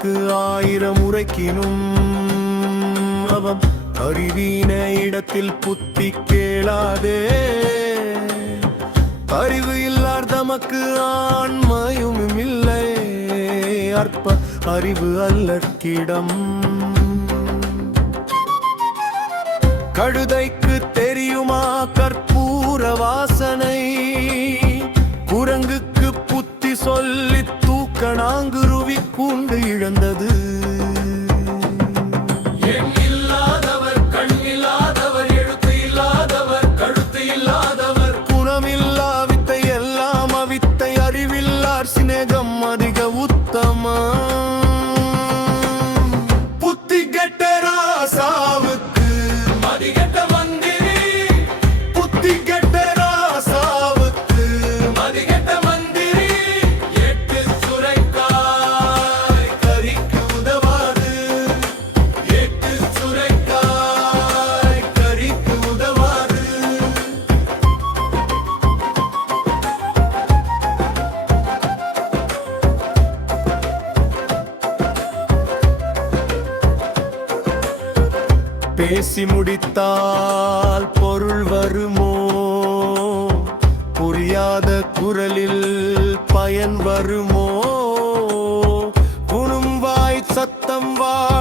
தமக்கு 1000 உரைக்கினும் அவன் அறிவீன இடத்தில் புத்தி கேளாதே. அறிவு இல்லார் தமக்கு ஆண்மையும் இல்லை, அற்ப அறிவு அல்லற்கிடம். கழுதைக்கு தெரியுமா கற்பூர வாசனை, குரங்குக்கு புத்தி சொல்லி தூக்கணாங்குருவி கூண்டு இழந்தது. சிநேகம் அதிக உத்தமா. புத்தி கெட்ட ராசாவுக்கு மதிகெட்ட மந்திரி, புத்தி கெட்ட ராசாவுக்கு மதிகெட்ட மந்திரி. 8 சுரைக்காய் கறிக்கு உதவாது, 8 சுரைக்காய் கறிக்கு உதவாது. பேசி முடித்தால் பொருள் வருமோ, புரியாத குரலில் பயன் வருமோ. குணும் வாய் சத்தம் வாய்